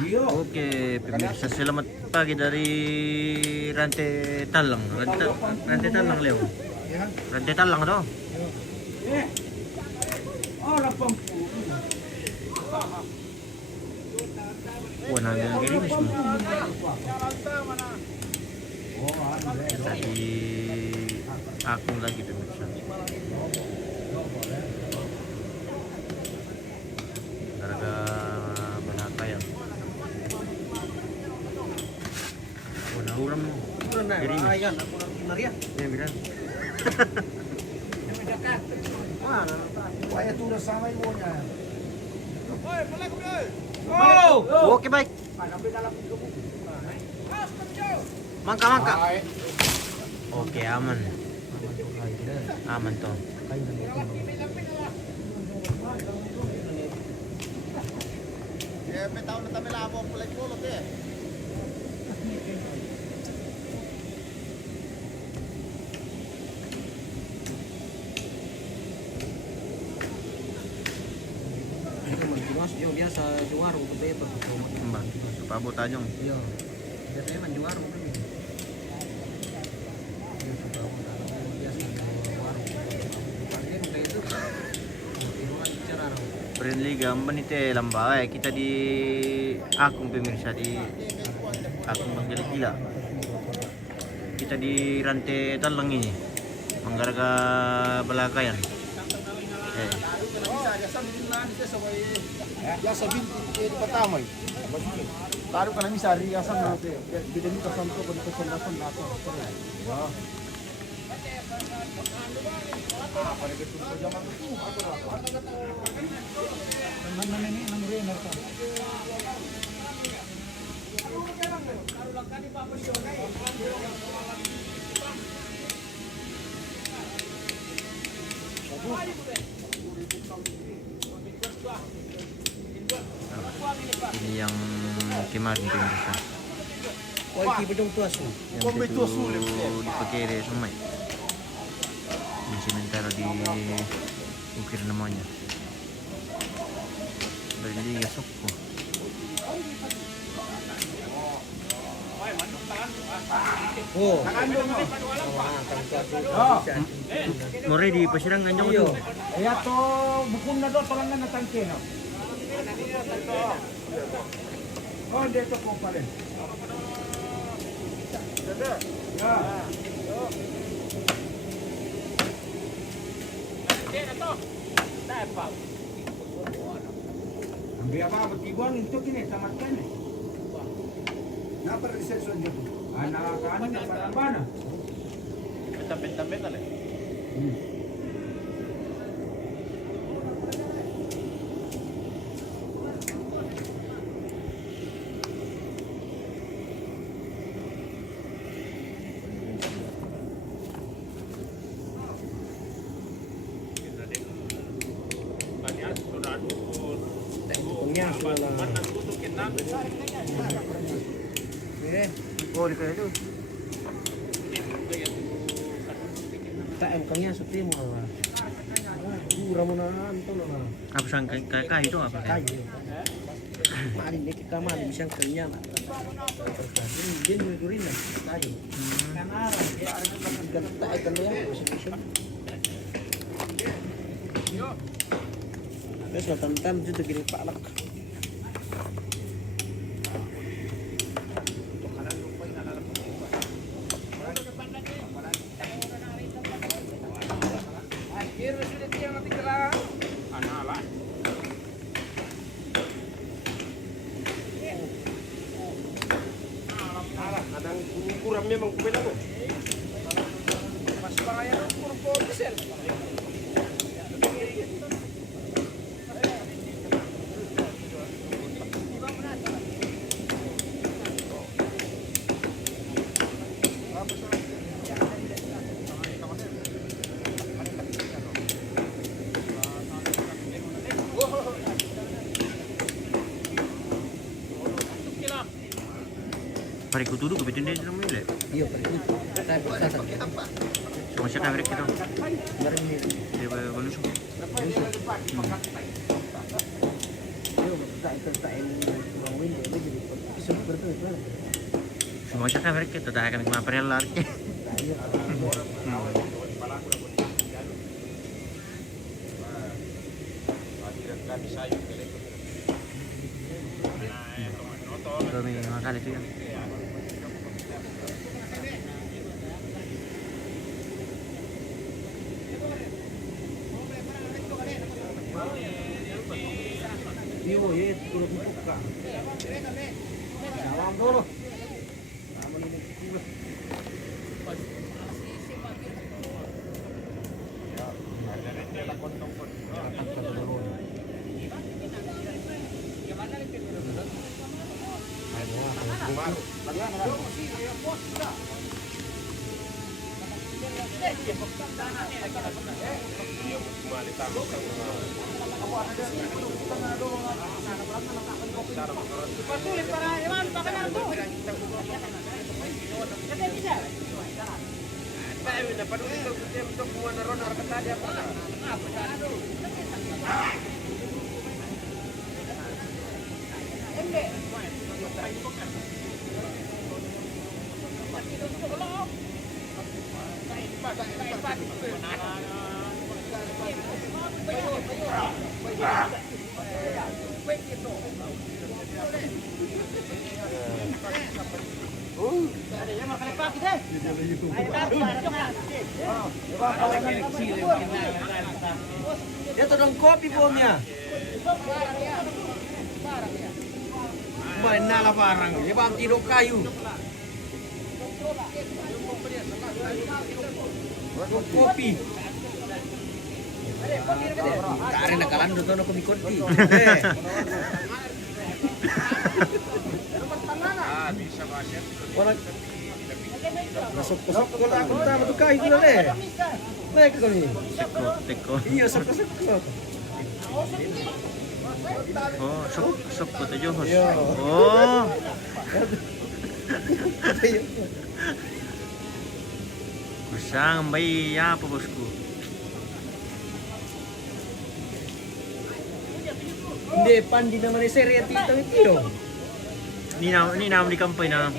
Oke, pemirsa, selamat pagi dari Rantai Talang. Rantai Talang, Leo. Rantai Talang to. Wah, nanggal gerimis mo. Tadi aku lagi pemirsa. Harga penakaian. Kurang gerimis. Ya, bilang. Oke, baik. Mangka. Oke, aman. Aman toh. Ya, tahun na tayo labo kulay kulot eh. Mas, yo biasa di warung ke paper Mbak, Pak Tanyong. Iya. Biasanya man di warung kan. Biasa di warung. Parkir kayak itu. Tiruan cara raw. Friendly gambar nih teh lambai kita di akun pemirsa di akun Bang Gila. Kita di Rantai Talang ini Manggarga Balakayan. Ya sabihin di patamay. Taruh ka namin sa riyasan natin. Bidali ka sa mga pagkasalasan natin. Ya. Ini yang kemarin pemirsa. Oh, iki bedong tuas. Yang itu dipakai di Sumai. Ini sementara di ukir namanya. Dari Liga Sokko. Oh. More di Pasirang Ganjong Iyo. itu. Kaya to, bukun na doon, parang na natangke na. Oh, dito po pa rin. Ya. Ang biya pa, magtiguan, ito kini, tamat ka na. Napara-reception dyan po. Nakakaano na, parang ba na? Tampit-tampit na Oh, di kayak itu. TM kangnya seperti mo. Mura mo na anto na. Apa sang kayak itu apa kayak? Kayo. Malin ni kita malin siyang kanya. Din mo rin na tayo. Ganda ay kalo yan solution. Terus natamtam dito gini palak. Kadang kurang memang kupin ako. Mas pangaya ng kurang po diesel. Pare kutudu kebetulan dia dalam milik. Iya, perikut. Tayo sasak. Sama siya kamera kita. Meron ni. Dia balusong. Yo, tayo tayo. Ang window na jadi super tuh itu. Semua cakap mereka tu dah akan kena perel lari. Kami makan itu ya. Iyo ya turut buka. Salam dulu. Namun ini kuat. Dia todong kopi bomnya. Baik nala barang, dia bang kilo kayu. Kopi. Kare nakalan do tono kopi konti. Masuk kola kunta matu kayu tu le. Naik kau ni. Teko. Iya sok. Oh, sok tu Johos. Oh. Kusang bayi apa bosku? Depan di nama seri titang itu. Ni nama di kampung nama.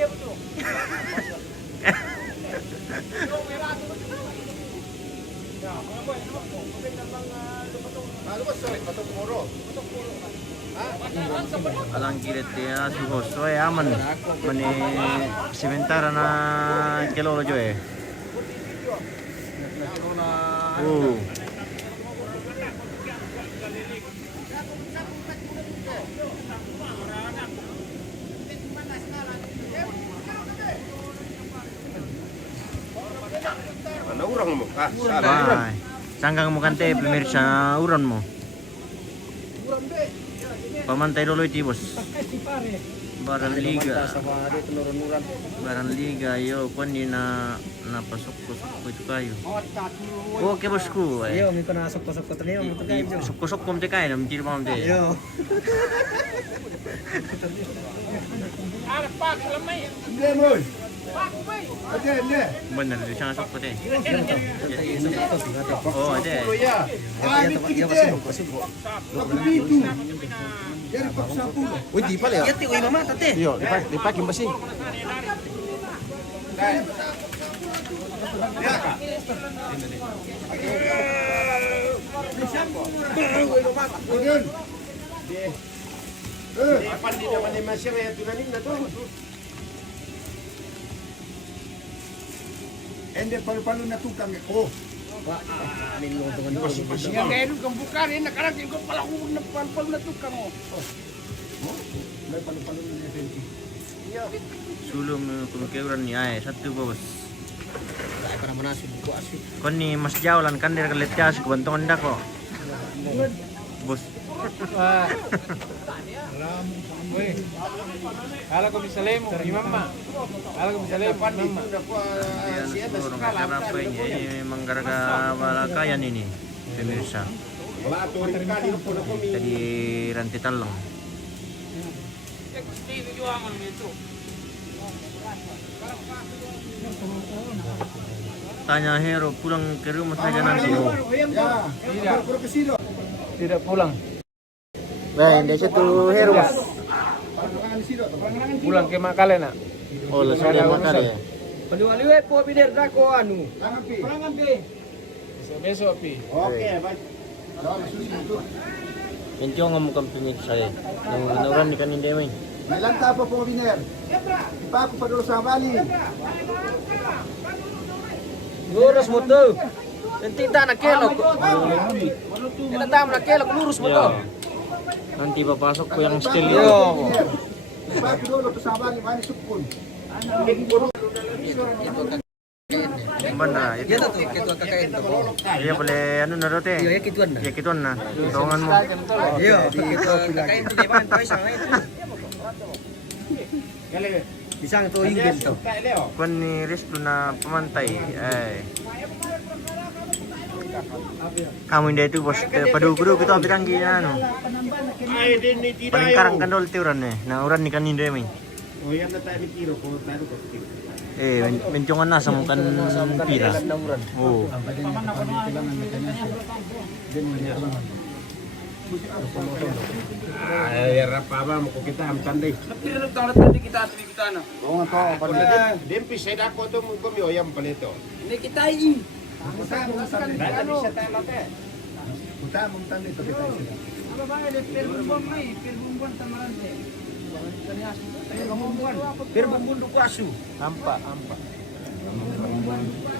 Alang kiret dia suhos, soe aman. Mane sementara na kelolo joe. Mana urang mo? Bye. Sanggang mo kante pemirsa uron mo. Pamantay dulu itu bos. Baran liga. Baran liga yo kon di na pasok itu kayu. Oke bosku. Yo mi kena sok terniyo mo kayu. Sok kom te kayu nam tir pam te. Yo. Pak, lemay. Hindi mo. Ada ni. Benar di sana sok te. Oh, Oh ada. Ya. Ah, ni kita. Begitu. Jadi paksa pula. Uy, di pala. Yati uy mama tate. Yo, lipat yung basi. Ayun. Pandi naman ni Masya kaya tunanin na to. Hindi, palu-palu na tukang ako. Amin mo dengan ko. Siya ngayon kang bukarin, nakarating ko pala kung napalpal na tukang mo. May palu-palu na nifenti. Sulung kumikeuran ni ay satu bos. Ay para manasib ko asik. Kon ni mas jaulan kan dari keletjas kebantongan dah kok. Bos. Kala ko misalemo, ni mama. Kala ko misalemo, ni mama. Orang apa ini memang gara-gara balakayan ini pemirsa. Wala to rin kali po na kami. Tadi rantai talang. Tanya Hero pulang ke rumah saja nanti. Ya, puro kasino. Tidak pulang. Baik, dia situ Hero. Ano Pulang ke Makale nak. Oh, langsung dia makan ya. Paliwaliwe po bider dako anu. Perangan pi. Besok pi. Oke, baik. Yan yung ang mukhang pimit saya. Nang nauran ni kanin dia main. May lanta pa po, Biner. Ipa ako pa doon sa bali. Lurus mo to. Nanti tak nak kelok. Kita tak nak kelok lurus mo to. Nanti papasok po yung steel Yo. yun. Ipa ako doon sa bali, mani supon. Mana? Dia tu ketua KKN tu. Iya boleh anu na rote. Iya kituan dah. Ya kituan na. Tungan mo. Iya ketua KKN tu dia main tu isang lain tu. Isang tu ingin tu. Kuan ni resto na pamantay. Ay. Kamu hindi itu bos. Padu-padu kita bilang gina ano. Paling karang kandol tiuran eh. Na uran ni kanin dia main. O yan na tayo ni Kiro ko, tayo ko. Mencongan na sa mukan pira. Oh. Ay, apa mo ko kita am tanday. Pero nagtawag tadi kita asli kita na. Oo nga to, pala. Dempi say dako to mo ko mi oyam palito. Hindi kita i. Puta mo tanday. Dali siya tayo lote. Puta mo tanday to kita. Pero bumbundu ko asu. Ampa.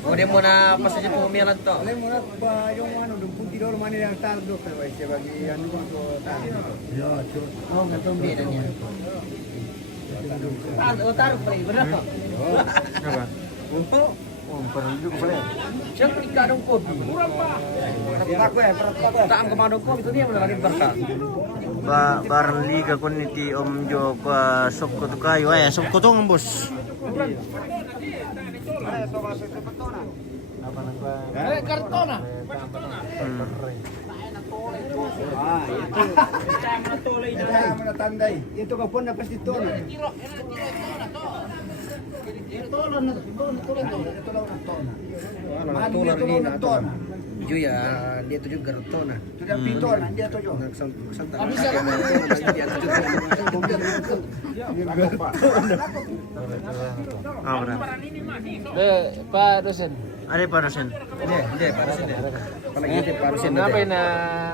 Oh dia mau na pas saja pemilihan tu. Alay mo na pa yung ano, yung punti daw man yang tardo pero ay bagi ano ko tardo. Yo, oh, ngatong Beda niya. Taruh pa rin. Berapa? Apa? Oh, perlu pala. Siyang ikadong ko. Taang kamadong ko. Ito niya mo lagi berkah. Barang liga kun iti Om Jo pa sokko to kayo ay sokko to ng boss. Kartona. Ah, itu. Ito mo na tanday. Ito ka po na pastito na. Ito lang na to. Tular ni na to. Ju ya, dia tu juga retona. Sudah pitol, dia to yo. Ah, benar. Pak dosen. Ada parasen. Dia pada sini. Palagi dia pada sini. Ngapay na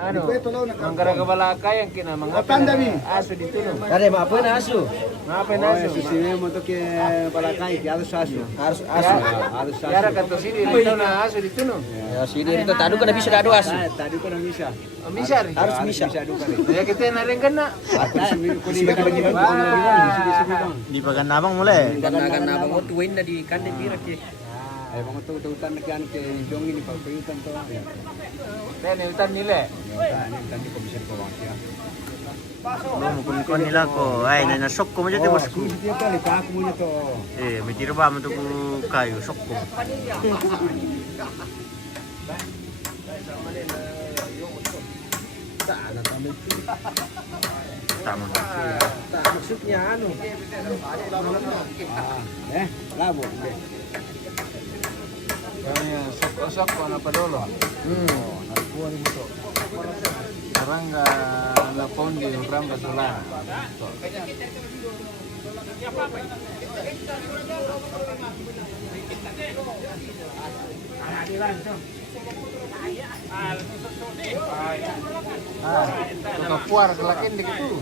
ano? Manggara kabalaka yang kina mangapay Tanda mi. aso dito no. Ada apa na asu? Ngapay na aso. Sisi mo to ke balakay, que harus asu. Harus asu. Harus asu. Yara kato sini dito na aso dito no. Ya sini itu tadu kan bisa dadu asu. Tadi ko na misa. Misar. Harus bisa. Ya kita naringkan na. Di bagan abang mulai. Kan abang mau tuin na di kande birak ke. Ay mga tututan na kan ke jong ini pagpilitan to. Then utan nila. Tadi ko bisa ko ya. Belum kun nila ko. Ay na sok ko mo jete bos ko. Setiap kali pa ako mo to. May tiro ba mo to ko kayo sok ko. Tama. Tak maksudnya anu. Labo. Kaya sok-sok ko na padolo. Nagkuha rin ito. Karangga na pondi rangga sulan. Kapuar kelakin dik itu.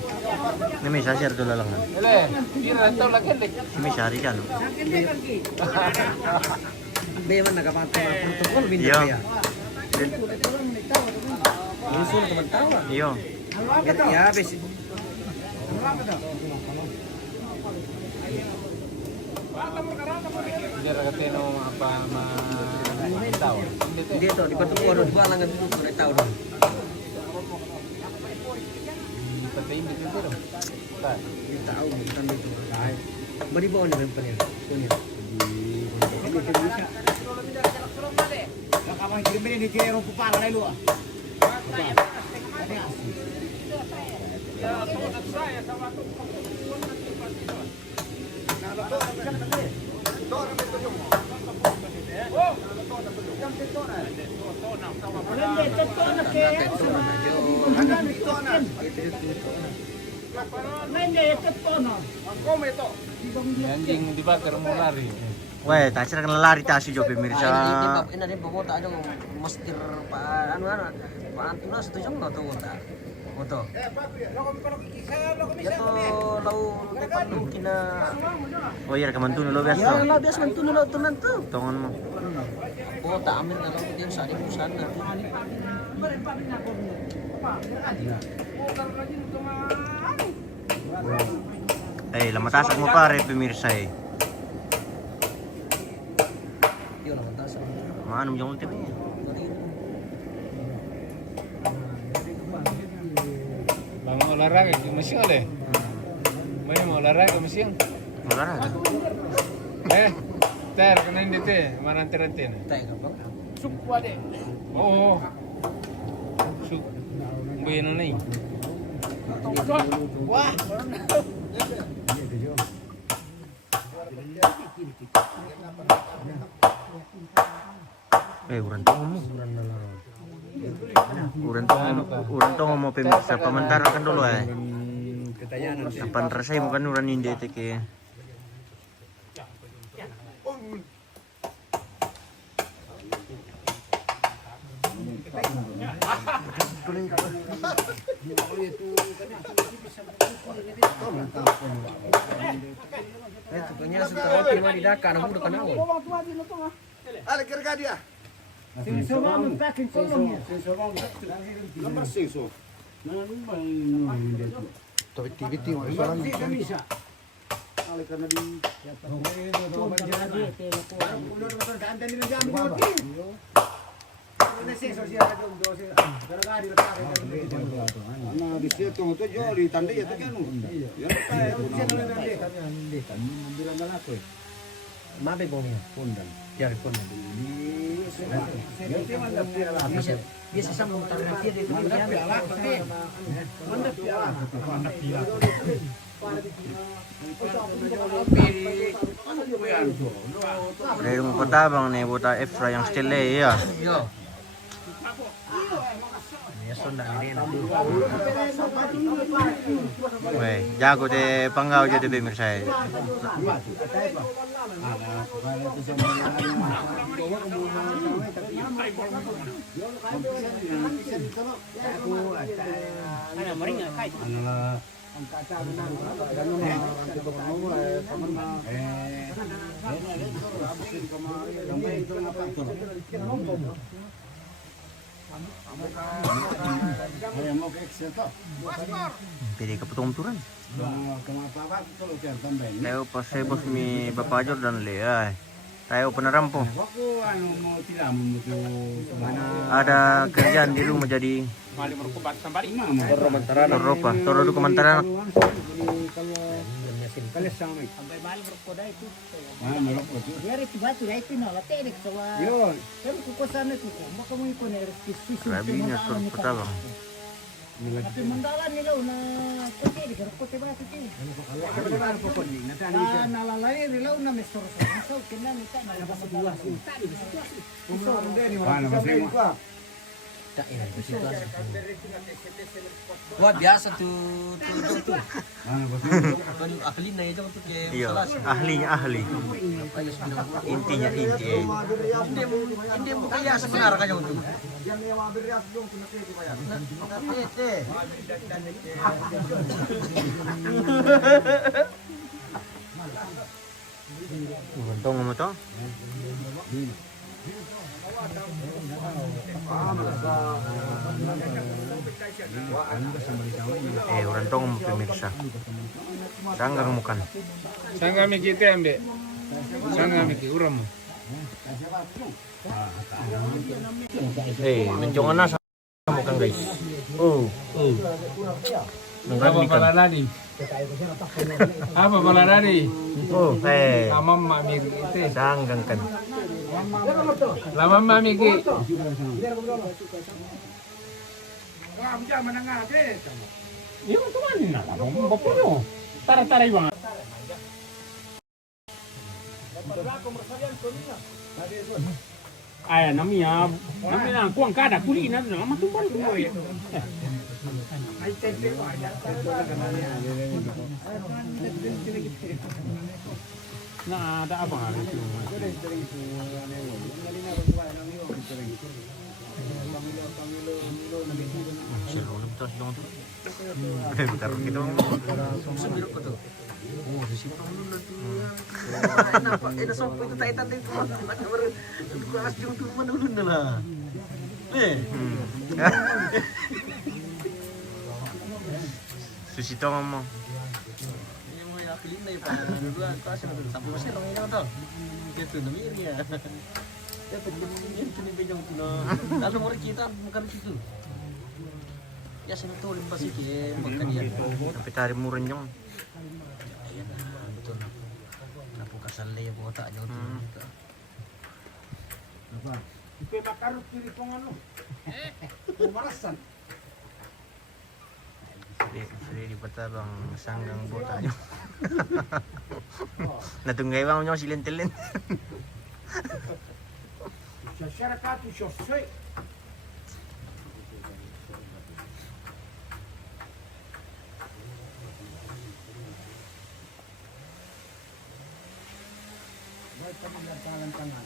Ini may sasir to lalangan. Ele, pira tahu lakin dik. May sari kan. Be man nakapantay ang protokol Iya. binta ya. Din. Usul teman tawa. Iyo. Ya bes. Biar katino apa tahu. Hindi to, di ba ito ano, di ba lang dito ko tahu dong. Patay hindi dito. Tak. Di tahu bukan dito. Ay. Bari ba ni pa niya? Kunin. Kapag kirimili ni Kero pupala na ilo. Come to? Anjing dibakar mau lari. Weh, tak cerita lari tas jo pemirsa. Ini di Bogota aja mesti Pak Pak Antuna setuju nggak tuh Bogota? Foto. Ya tuh lau depan kina. Oh iya, rekaman tuh lo biasa. Ya lah biasa mantun lau tunan tuh. Tongon mo. Bogota ambil kalau dia usah di sana. Lama tasak mo pare pemirsa eh. Yo lah mantas. Mana mo yung ultimo? Mau olahraga ke mesin oleh. Mau olahraga mesin. Olahraga. Ter kena ini teh, mana nanti. Tak apa. Sukwa de. Oh. Suk. Bueno nih. Wah. Urang tong mo pemirsa pamantara kan dulu eh. Depan rasay mo kan uran hindi teke. Tukangnya setelah terima di Dakar, aku udah kenal. Ale kerja dia. Nomor 6. Tapi activity mo isa lang. Ale karena di Nah, di situ tuh joli tandai ya tuh kan. Ya, Mabe bongnya, pundan. Jari pundan. Bisa sama mutar nanti dia Yung patabang ni buta Efra yang stile ya. Yo. Ya sonda ini. Weh, jago de panggau jadi pemirsa. Pili kepetumturan. Tayo pas bos mi Bapak Jordan le. Tayo penerampo. Ada kerjaan di rumah jadi Mali merkubat sambari. Toropa, toro du kemantaran. Sampai malam berkoda itu. Biar itu batu ya itu nala terik sawa. Yo, Kan kukosan itu kok maka mau ikut nih susu. Rabinya tur patabang. Tapi mandalan nila na terik kalau kote batu itu. Nah, nalalai nila na mestor sa. So kena nita na labas dua. Tadi Wah biasa tuh. Kan ahli na itu tuh kayak Iya, ahlinya ahli. Intinya inti. Ini bukan ya sebenarnya kan itu. Untung mo to. Urantong mo pemirsa. Sanggang mo kan. Sangga miki teh ambe. Sangga miki uram. Mencongan na mo kan guys. Apa palaladi? Apa palaladi? Amam mami teh. Sanggang kan. Lama mami ki. Bisa menengah deh. Iya tuan ini nak bapaknya. Tara iwan. Ay, namanya kuang kada kulina nama tumpar. Nah, ada apa hari itu? Seru na betul dong tuh. Bentar gitu. Sembilan ko to. Oh, sisipang nun na Kenapa? Nasompo itu taitan itu. Ko as yung tumanulun na lah. Susito ngomong. Yung mga yakilin na yung dua kasi sabi mo sila ngayon to. Ito na ya. Dapat yung tinibigyan ko na. Lalo mo rin kita magkano dito. Ya sinutulin pa si Kim magkaniyan. Sampai tari murin yung. Ayan na, betul. Napukasal na yung bota niyo. Ipe makarut kiri pong ano. Pumarasan. Sudah dipatabang sanggang bota nyo. Natunggay bang nyo silin-tilin. Masyarakat isyosay. Baik kami lantaran tangan.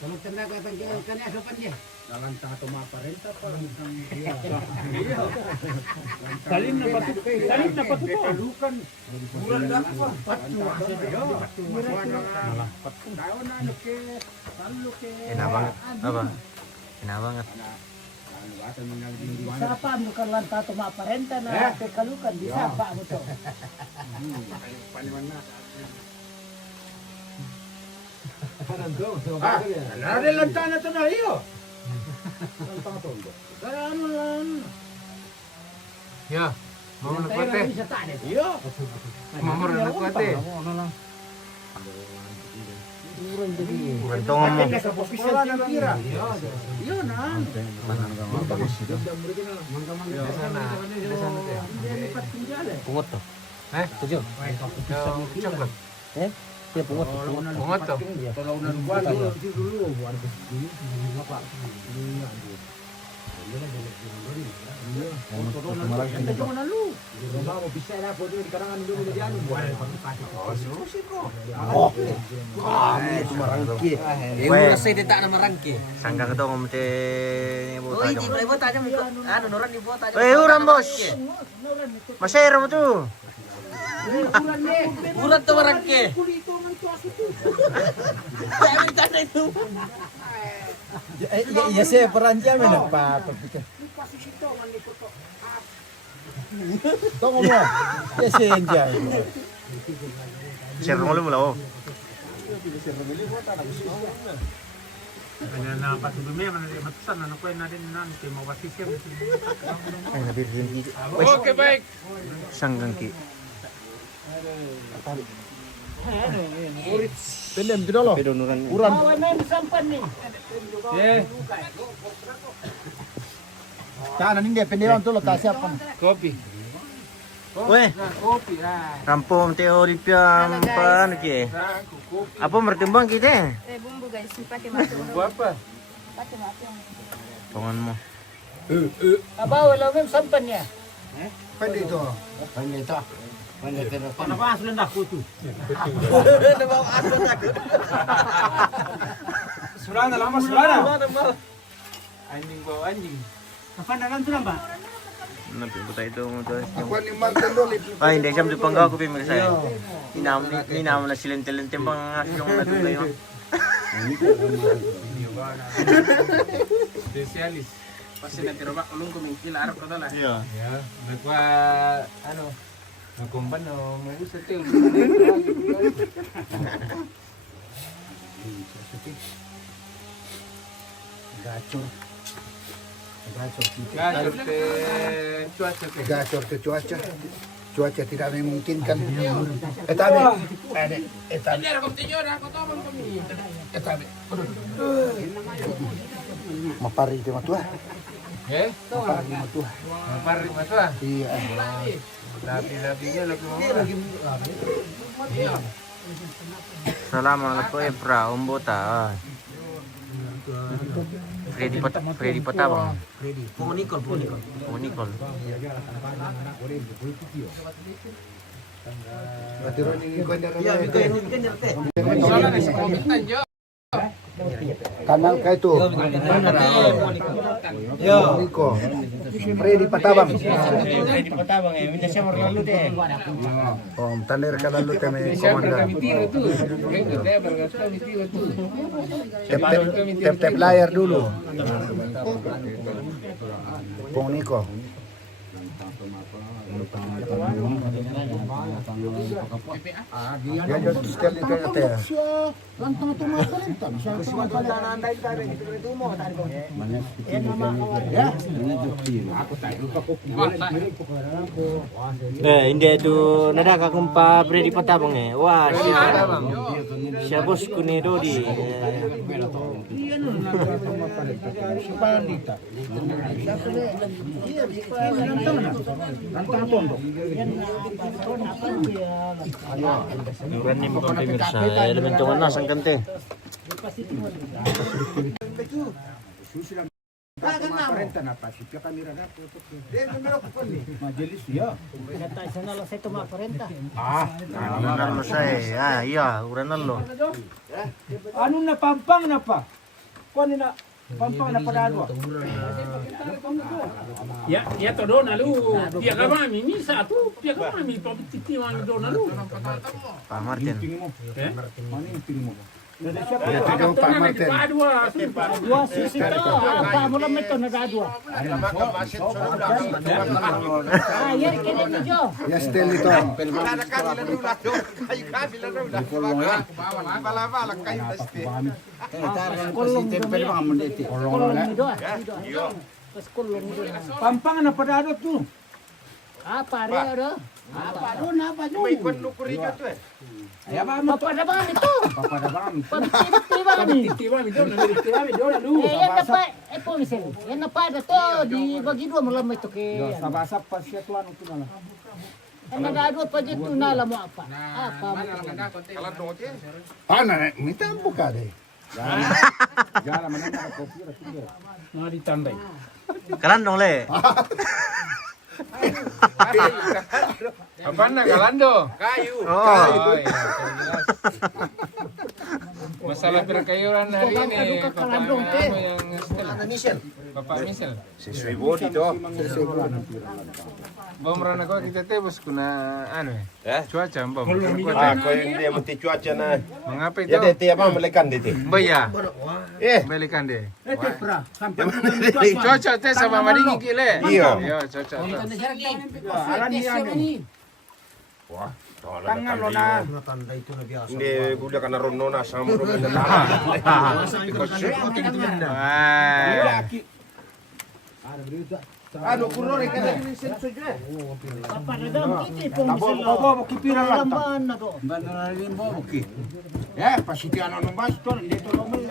Kalau tenaga kanya sopan dia. Dalam tato maparenta pa lang kang Salim na patuto. Salim na patuto. Kalukan. Bulan dah pa. Patu. Taon na ano ke. Talo ke. Enak banget. Apa? Enak banget. Sapa mo kan lang tato maparenta na pekalukan bisa pa mo to. Ada lantana to na iyo. Ano lang. Ya, mau nagpate. Iyo. Mau nagpate. Ganito ngomong. Sa official ng tira. Iyo na. Pungot to. Eh, Tujuh. coklat. Dia pungot. Bungot to. Tolong na buwan dulu. Mura sa ito na marangki. Sanggang ito ngomong te bota Oh, nyo. hindi pala bota niya mo. Ano, noran ni bota niya. Weh, uram bos. Masaya mo tu. Urat to marangki. Kaya may tanda ito. Iya saya peranjal mana apa Tunggu mo. Ya saya enjay. Share mo lang oh. Kanya na patudumi man na matusan na kuya na din nan kay mawasisya. Ay, nabirsin ki. Okay, baik. Sanggang ki. Pelem di dolo. Uran. Awan na yung sampan ni. Eh, Tanan hindi pendewan tulo ta siapa. kopi. Weh, Kopi ah. rampung teori piam pan ki. Kopi. Apa mertimbang kita? Bumbu guys, pakai mati. Berapa? Pakai mati. Tongan mo. Aba wala yung sampan niya. Pwede ito. Kenapa sudah dah kutu? Sulana lama sulana. Anjing bawa anjing. Kapan dalam tu nambah? Nanti buta itu mo to. Kuan ni Martin dolo. Ay, hindi siya dipanggaw ko pimili saya. Inam na silent-silent timbang asyong natugay yo. Spesialis. Pasti nanti robak ulung kumingkil arab ko dala. Iya. Ya, nagpa ano, nagkumban o may gusto tayo. Gacor. Gacor Gacor te cuaca te. Gacor ke cuaca. Cuaca tidak memungkinkan. Etabe. Etabe. Etabe. Mapari di matua. Eh, Mapari di matua. mapari matua. Iya. Labi-labinya lagi mau. Assalamualaikum Ebra Umbota. Freddy Patabang. Ready. Pungnikol. Unikol. Iya, bikin teh. Kanal ka ito. Niko. Freddy Patabang. Freddy Patabang minta siya lalu deh. Tanir ka lalu kami komandan. Tep layar dulu. Pong Niko. Ya jod sekali kayak teh. India itu nada kakumpa Freddy Patabang Wah, siya bos kuni Dodi. Ranim ko pemirsa, elemento mana sang kante. Uranalo saya, iya, uranalo. Ano na pampang na pa? Kuan na pampang na padadwa. Ya to do na lu. Ya ka mami ni satu, ya ka mami pabiti man do na lu. Pak Martin. Ya tayo Pak Martin. Dua sisi to, apa mo lang ito nadadwa. Yer kini ni Jo. Ya stel ito. Kulong ni do. Pas kulong ni do. Pampang na padadwa tu. Apa dia do? Apa do na pa jo? Ya ba mo Papa na ba ito? papada bam. Tiba ni. Tiba mi do na lu. Yan na pa, po misel. Yan na pa na to, di bagi dua mo lang ito kay. Sabasa pa siya tuan ko na. Ang nadadwa pa dito nala mo apa? Apa mo? Pana, minta buka deh. Jala man na ko pira tiga. Na ditandai. Kalan dong le. Apa na Galando? Oh. Iya, jelas. Masalah perkayuran hari ini Bapak yang setel. Bapak Michel. Sesuai body toh. Bom rana ko kita tebus kuna ano cuaca bom. Ako yung dia mesti cuaca na. Mengapa itu? Ya dete apa melekan dete. Baya. Eh, Balikan deh. Pra, sampai Cuaca teh sama maringi kile. Iya. Iya, cuaca. alan ni ano. Wah, Tangan lo na. Hindi budak kana ronno na sama ro na. Wah. Ano kurore ka na din sa Papa na daw, kiti po misel. Bobo kipira lang. Lamban na do. Banararin mo ki. Eh, pasitiano ng basto, dito lo mo.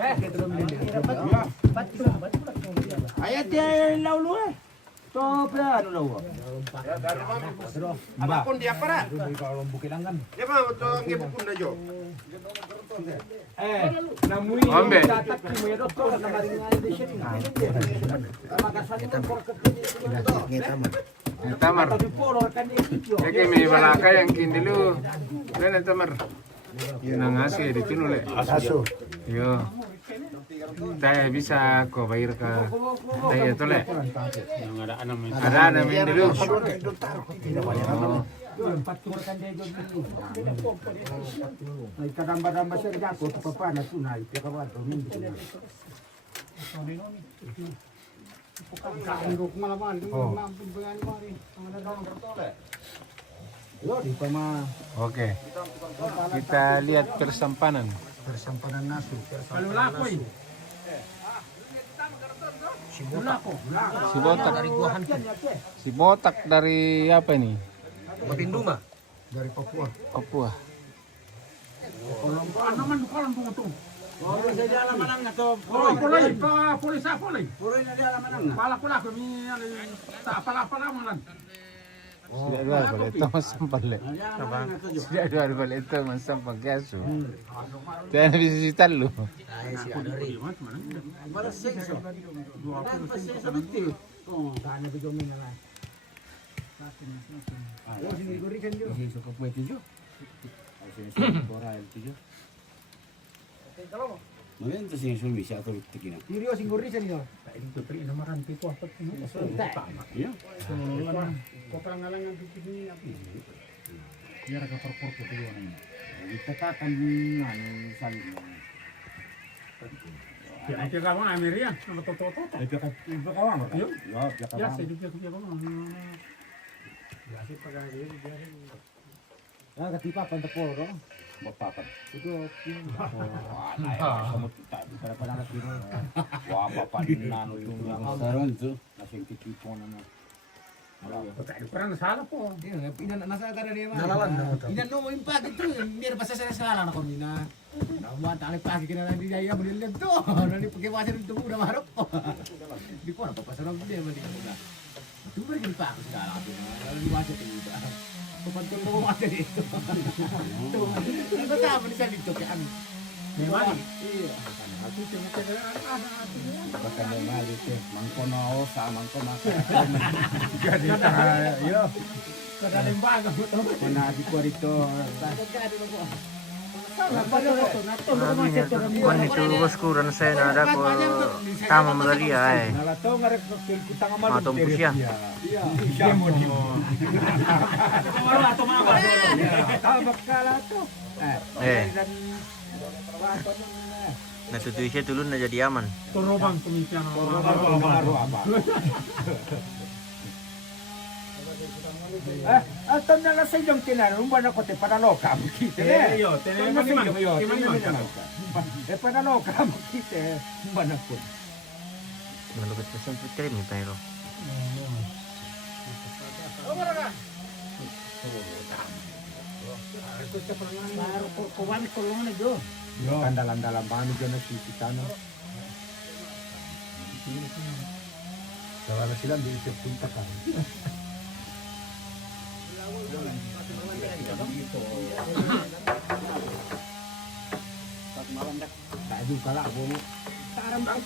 Ayat dia laulu eh. To pra ano lawu. Apa pun dia para? Dia mah to ngibukun na jo. Namui Ombe. tatak mo yo to na maringan di siya. Tamar. Kaya may balaka yang kini lu. Lan tamar. Yun ang ngasih di tinule. Aso. Yo. Tayo bisa ko bayar ka. Tayo to le. Ada namin dulu. Ay kadamba-damba siya dako to papa na sunay pika ba to min. Kandok malaman mampun bayan mari. Yo di pa ma Oke. Kita lihat persampanan. Persampanan nasu. kalau lakoy. Si botak. Si botak dari apa ini? Mapinduma. Dari Papua. Papua. Ano man dukalan po ito. Poloy sa diala manang na to. Poloy sa poloy. Poloy na diala manang na. Pala ko mi sa pala manan. Sudah 2 boleto masampal le. Sudah 2 boleto masampal kesu. Jangan bisa sitan lu. Maganda siya sulmi siya tulog tikin. Sirio singguri sa niyo. Biar ka perpor ko tuwa na. Itatakan ano salin. Ito ka mo Ameria, ano to. Ito ka wa mo. Yo, ya ka. Ah, katipa pantapor ro. Mapapat. Ito Samot tayo para pala na tiro. Wa pa nano yung saron to. Nasing tipo na na. Parang nasala po. nasa ka na niya. Nalawan na mo to. Inan mo yung pagi to. Hindi pa sa sala na kami na. Naman tali pagi kina na di daya bulil to. Nani pagkiwasan ng tubo na marok. Di ko na papasarap din man di na. Tubo rin pa ako sa akin. Ano liwasan to ba? Pagpantol mo ako dito. Ano tama ni sa dito kay ano? Memang. Baka may mali te. Mangko na o sa mangko na. Yo. Kadalimbaga mo to. Panadi ko rito. Kuan itu bosku dan saya nada ko tama malaria eh. Nalato nga rek ko tanga malu. Matumpus siya. Iya mo di mo. Tama kala to. Natutuy siya tulun na jadi aman. Turobang tumipian. apa? Atam na lang sa inyong tinanong ba na ko te panaloka mo kite eh? Yo, tenemos ni man. Panaloka mo kite ba na ko? Malupit pa sa krim ni pero. Kuwan kolong na do. Yo, kandalan-dalan bani dyan na sisitano. Dawala sila, hindi ito punta ka. Tadi kala ako mo.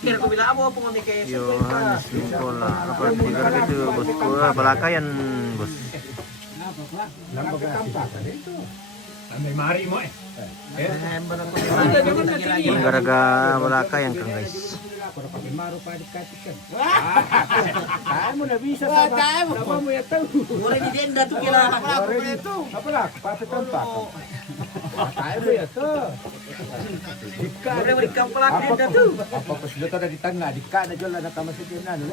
Kira ko bila mo po ni kay Yo Hanis Lingkola. Apa tiga gitu bosku balakayan bos. Lambag na sisita dito. May mari mo eh. Garaga balakayan kan guys. Para pakai maru pa di katikan. Kaya mo na bisa sa ba? Napa mo yato? Wala ni denda to kila anak ko ito. Apa lah? Papitan pa. Kaya mo yato. Wala wala kang pala denda to. Apa pas dito na di tanga, di ka na jola na kama sa na no.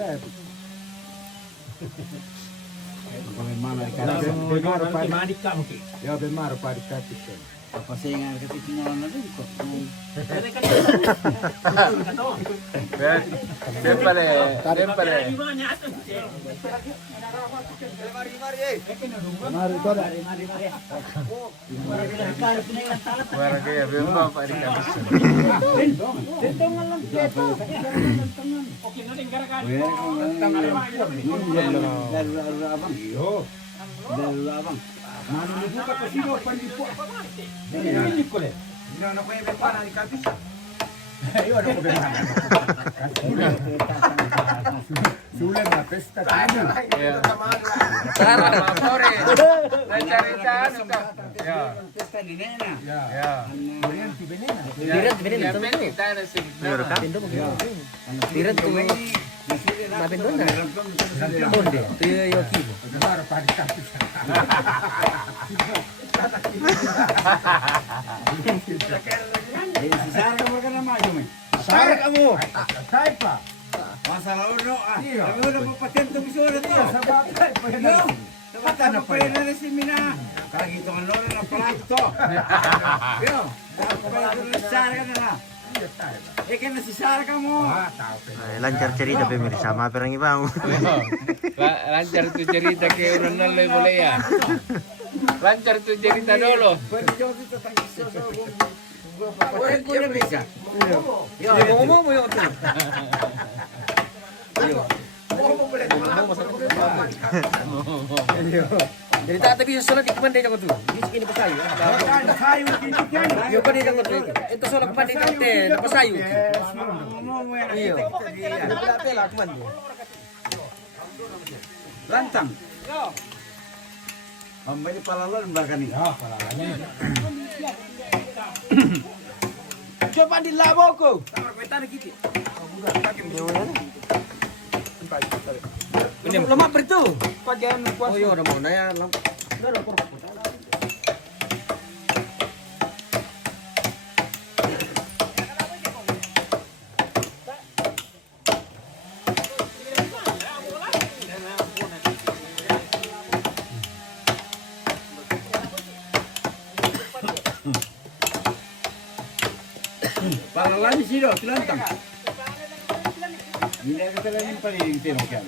Kami mana di katikan. Bemaru pa. Manik ka mo ki. Ya bemaru pa di katikan. Apa saingan kasi tinawan na din ko. Pare. Mari to da. Para kaya bemba pa di kabis. Dito nga lang dito. Okay na din garagan. Abang. Yo. Abang. Mano ni buka ko sino pandipo. Ini ko le. Ina na ko yung pana ni Kapis. Ayo ano ko ba? Sulan na pesta tayo. Tara, pore. Lancarita ano ka? Ya. Pesta ni Nena. Ya. Ayan si Benena. Diret diret Penti tayo na sig. Meron ka? diret ko. Mapin doon na. Onde. Tuyo yo kibo. Para pa di kapis. Sara ka ka na mayo may. Sara ka mo. Tay pa. Masalah uno ah. Iyo. Kami udah papatento bisura niyo. Sa batay pa yan. Mata na pa rin na si Mina. Kaya ito ang lore ng plato. Yo. Sara ka na. Kaya na si Sara ka mo. Lancar cerita pemirsa, maaf orang ibang. Lancar tu cerita ke orang nalai boleh ya. Lancar tu cerita dulu. Orang ko na bisa. Yo, ngomong mo yun. Yo. Ngomong mo ulit. Jadi tak tapi solat di kemana jangan tu. Ini segini pasayu. Ada kayu gitu kan. Yo kan dia jangan tu. Itu solat kemana itu teh pasayu. Iya. Tidak teh lah kemana. Rantang. Mambay palalan bahkan ni. Ya, palalanya. Coba dilabo ko. Ini lemak bertu. Pagian Oh iya udah mau naya. Udah ada korban. Palalan di sini kilantang. Hindi ka talaga yung paninintin mo kaya.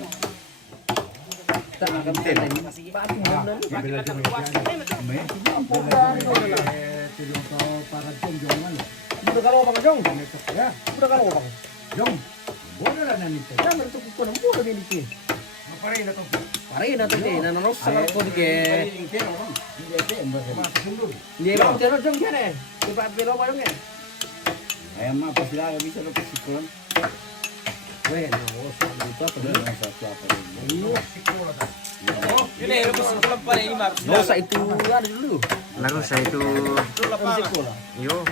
Tulong kau para jong-jongan. Udah kalau bang Jong. Ya, Udah kalau bang. jong. Boleh lah nanti. Jangan itu pun boleh ni ni. Parein na to ni. Nanos sa ko ke. Dia bang jero Jong kene. Cepat belo ba Jong eh. Ay, mga pasila, bisa lo kasikulan. Weh, no, itu apa? Ini rebus sekolah pada ini Mar. Nggak usah itu ada dulu. Narusa itu. Sekolah. Yo.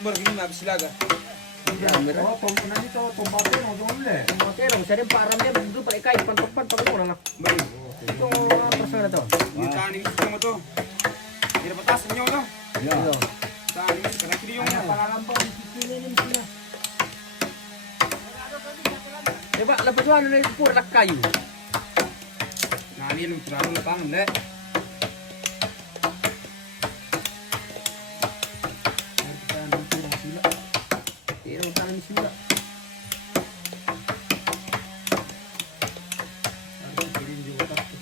Begini Mar silaga. Oh, pempunan itu pembatin mau boleh. Oke, dong, saya paramnya dulu pakai kain pan-pan pakai orang lah. Itu persoalan itu. Ikan ini semua tuh. Tidak petas senyum tuh. Ya. Tani karena kiri yung Coba lepas itu ada pur rak kayu. Nah ini lu terlalu lepangan deh. Tirang tangan sila.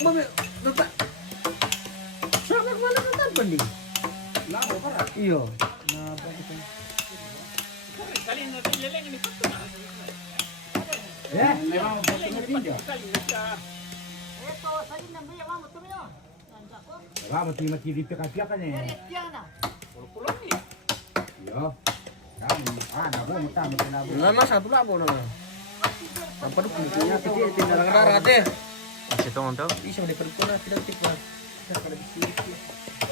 Mami, letak. Sama mana letak banding? Labo para. Iya. Ya, memang betul tinggi. Wah, mati di pihak-pihak kan ya. Yo. Ada gua mati labo. Lama satu labo nama. Apa tu punya kecil tinggal rara deh. Masih tong to. Bisa diperkona tidak tiba. Kalau di sini.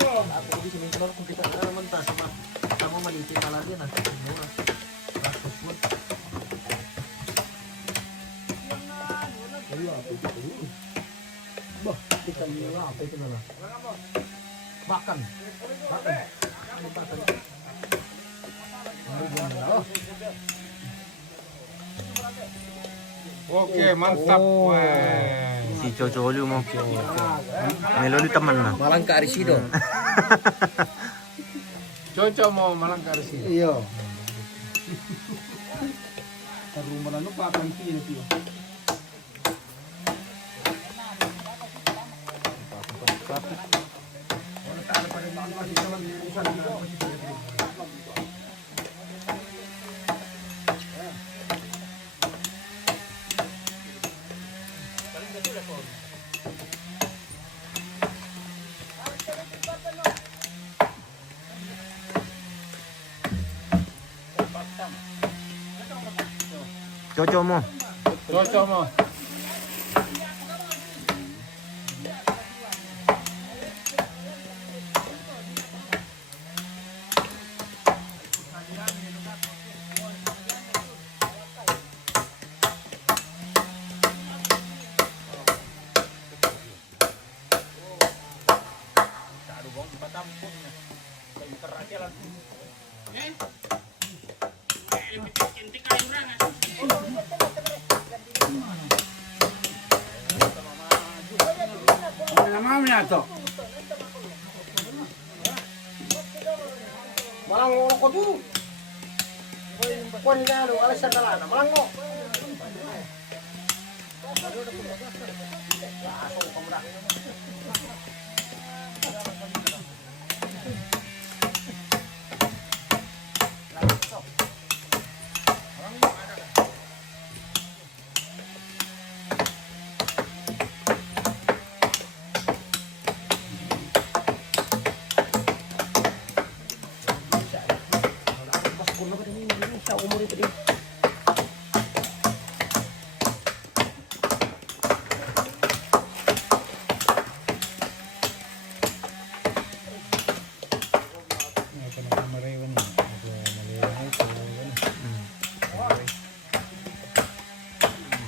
Aku bisa mencoba kita mentah sama kamu meniti malah dia nanti semua. Bah, kita nyewa apa itu nama? Makan. Oke, mantap. Si Coco lu mau. Melodi teman lah. Malang ke Arisido. Cocok mau malang ke sini. Iya. Rumah lalu Pak Panti itu. Coco mo. Cocok mau. Nama niya to. Malang ko tu. Kuan na lo alasan na lang. Malang mo. Sa umur itu dia.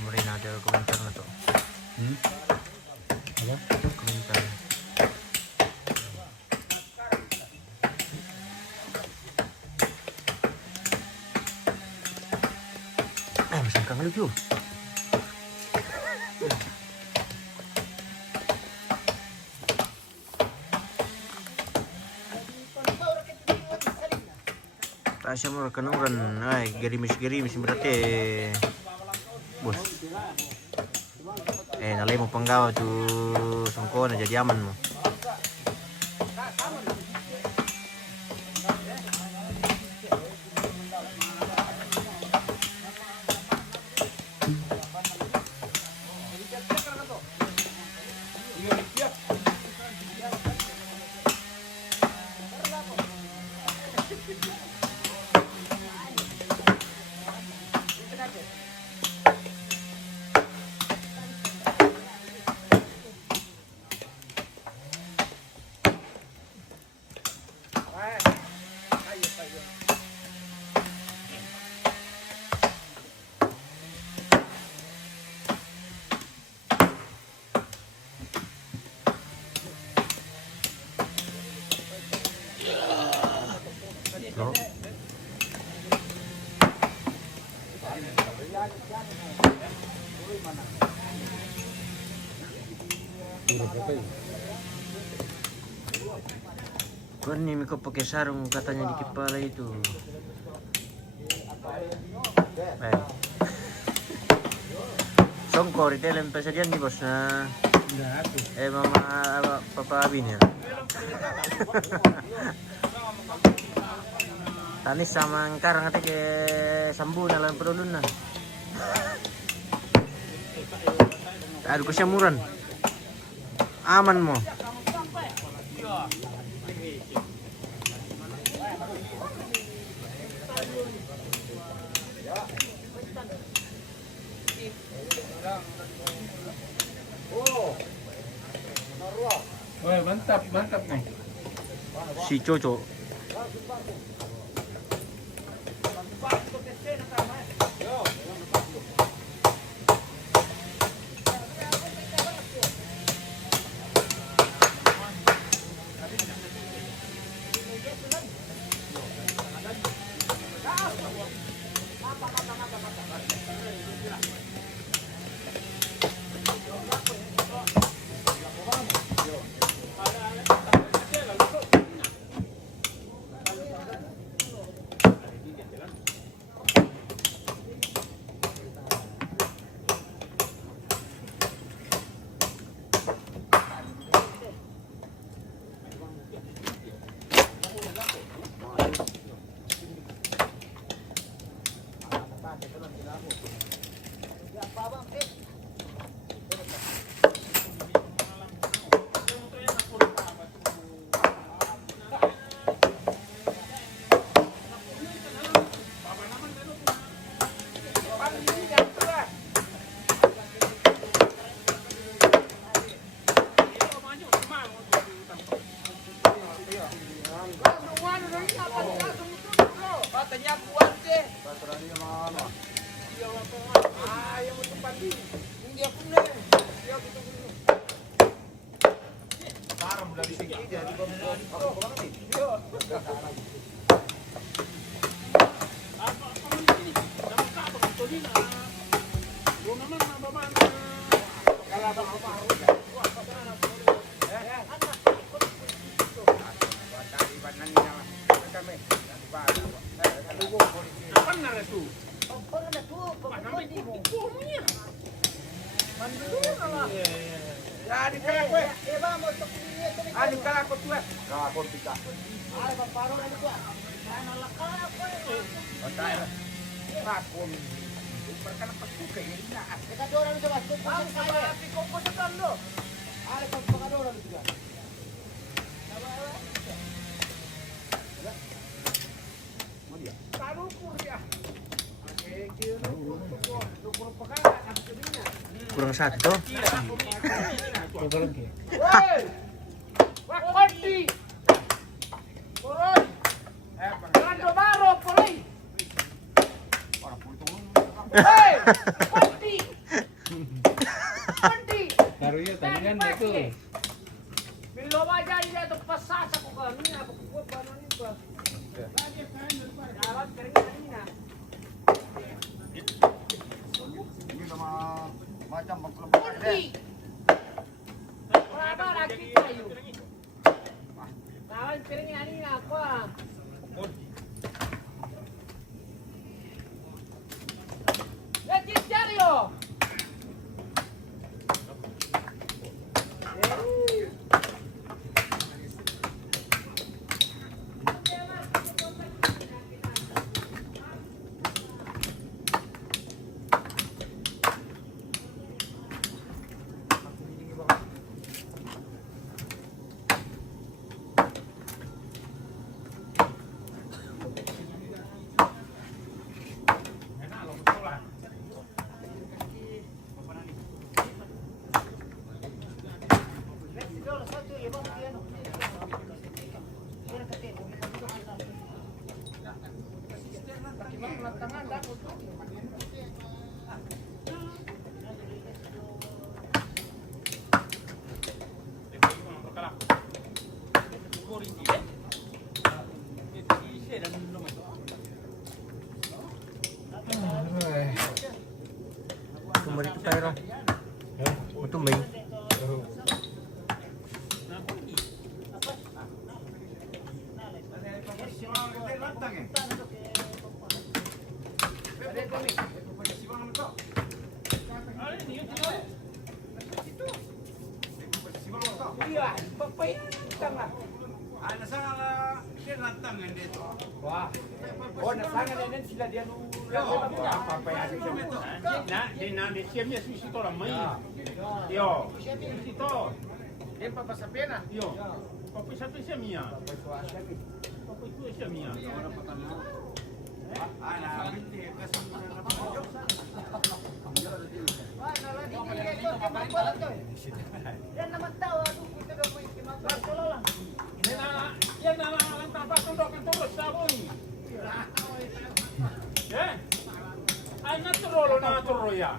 Beri ada komentar na to. Ito komentar. Masang kang lucu. Tasya mo kanuran ay gerimis berarti bos. Nalay mo panggawa tu sungko na jadi aman mo. No? Kuan nih Miko pakai sarung katanya di kepala itu. Baik. Songkor itu lem pesedian nih bos na. Mama papa Abin ya. Tanis sama karang ate ke sambu na lang perulun na. Aduh kesyamuran. Aman mo. Wah, mantap nih. Si Coco. Kurang satu. Woi! Wakoti! Turun! Rando baro, pulay! Hei! Wakoti! Wakoti! Baru ya tadi kan itu. Bilo aja ini itu pasasa ko kami na ko paano ni ba? Dapat kering kanina. Ini nama macam bangkulan. Wakoti! Wala lagi tayo. Dapat kering kanina ako ah. Let's serio. Kembali ke Tairo. Untuk main. Iya, papay tanga. Wah. Oh, nasangan din sila diyan Di siamnya susi to ramai. Yo. Susi to. Yan papasapin ah. Yo. Papai sapi siamia. Papai tu siamia. Yan naman tao, ano puto daw po yung kimapasolo lang. Yan na lang tapos tundok ang tulog sa boy. Eh? Ay naturolo na turo ya.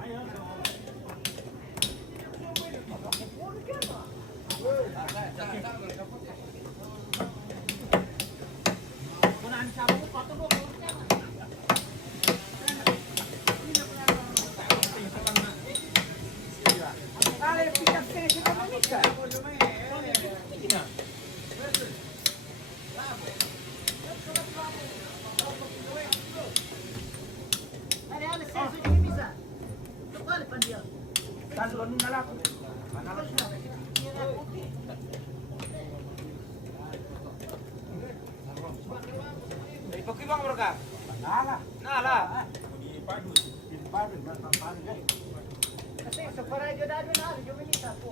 Ay, pikas ka na siya mamika. Ipagkibang mo ka? Nala. Kasi sa paradyo na doon na, yung minita po.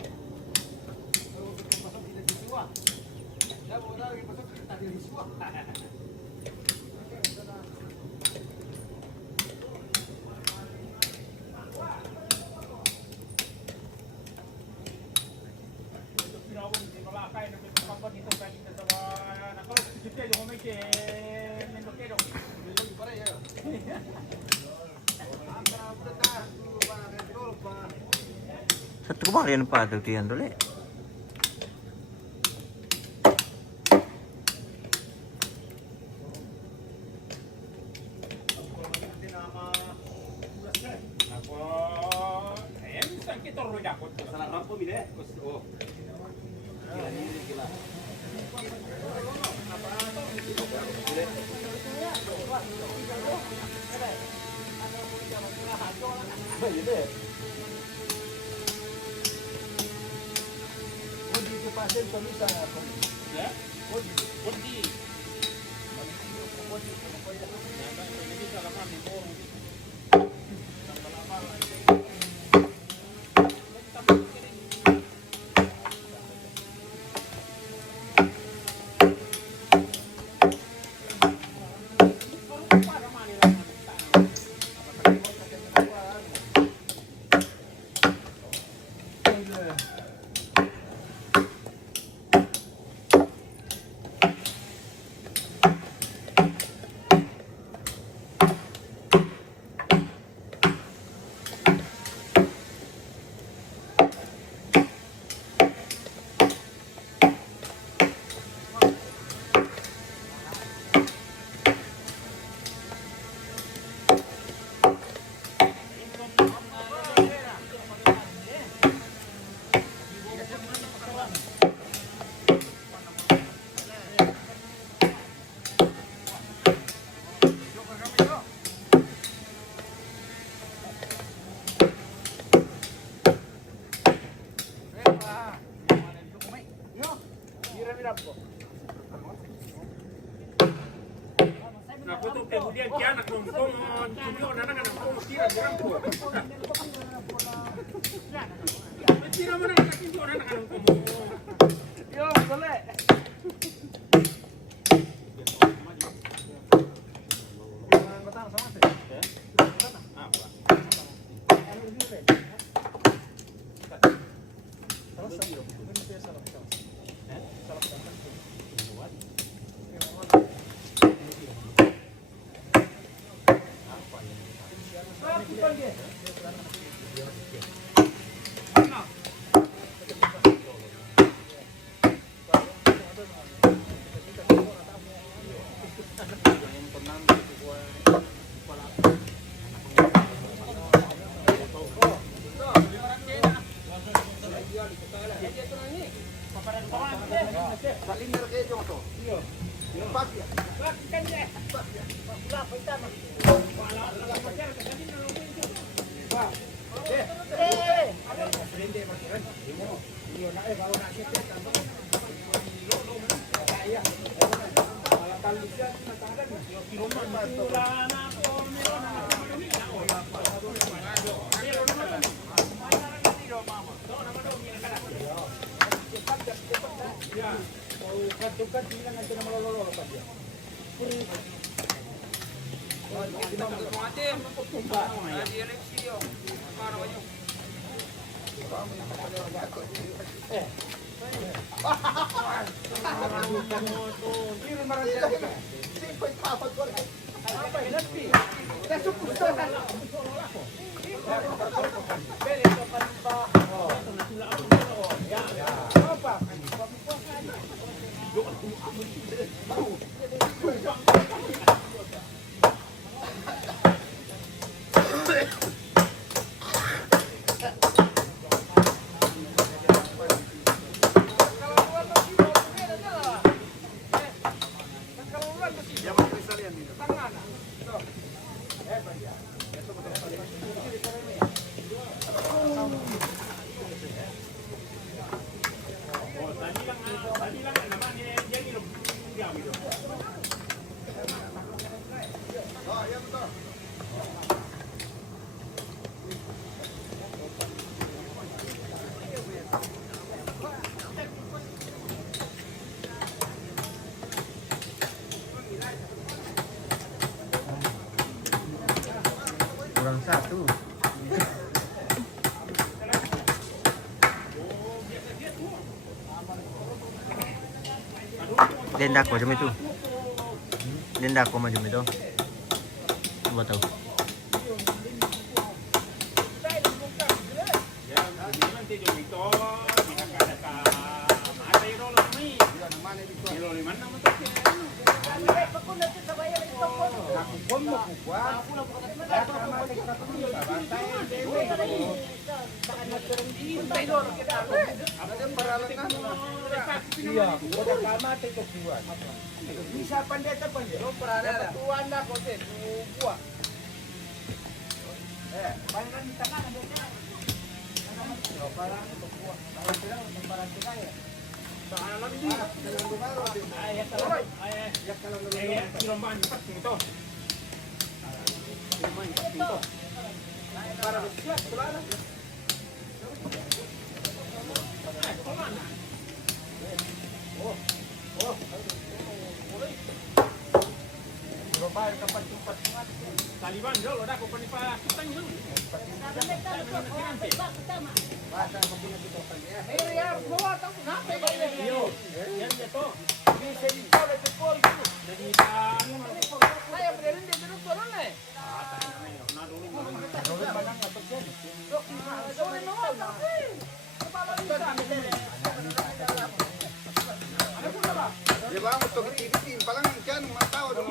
Satu kemarin pa tuh tiyan dulu. Yo, boleh. Kurang satu. Denda ko jam itu. Denda ko mah jam itu. Coba tahu. Bisa pandai pandai. Lo pernah tuan dah konten buat. Bayangkan di tangan ada dia. Lo parang untuk buat. Kalau bilang untuk parang kita ya. Tangan lagi di. Ayah kalau ya kalau lomba cepat gitu. Main gitu. Para siap selana. Bapak kapan tempat Taliban dulu dah kau pernah pas kita ni. Bahasa mungkin kita panggil. Ya, bawa tahu kenapa ini? Yo, yang itu. Ini seni kau lebih kau itu. Jadi saya berdiri di dulu turun ni. Nah dulu mana nggak terjadi. Sore nol tapi. Kepala bisa. Ya bang, untuk ini palang kan matau dong.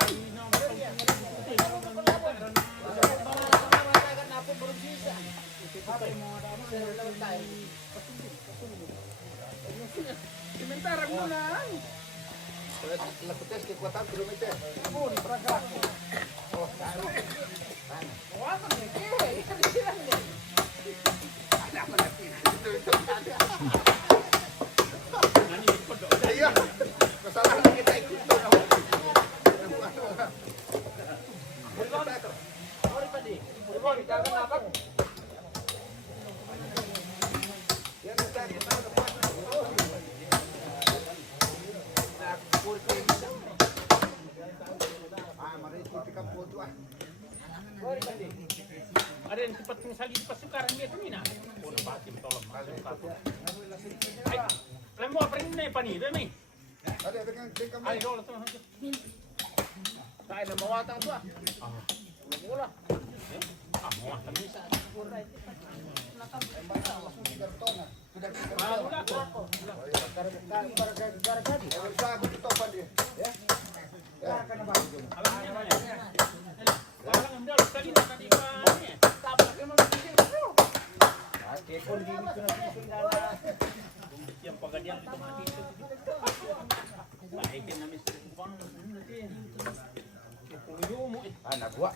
Sementara gunan. Lakukan kekuatan kilometer. Oh, di Praga. Oh, taruh. Wah, ni ke? Ikan di sini ni. Ada apa lagi? Itu ada. Nani ikut dok. Iya. Kesalahan kita ikut dong. Ada yang cepat salib pasukaran dia tu mina. Oh, batin tolong masuk. Ay, alam mo apa ini pa ni, dami. Ada dengan Ay, dolo tu. Tayo na mawatang tu ah. Wala. Mawatang ni sa. Yang pagadian itu mati itu. Naikin na Mr. Bang. anak gua.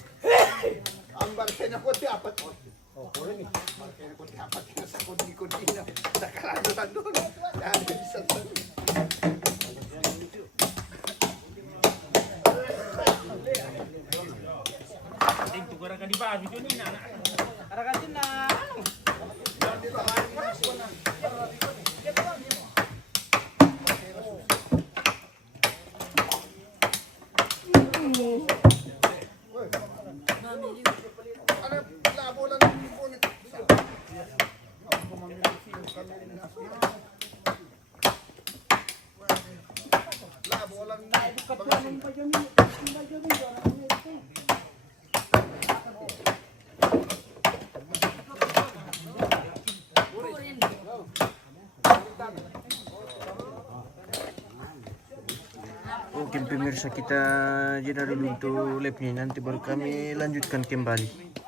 Ang barkenya ko ti apat. Oh, puro ni. Barkenya ko ti apat sa kundi na. Sa kaladutan doon. Dahil sa Itu gara-gara di bawah video ni nak. labo lang ng punit. Labo lang. Oke pemirsa, kita jeda dulu untuk live-nya, nanti baru kami lanjutkan kembali.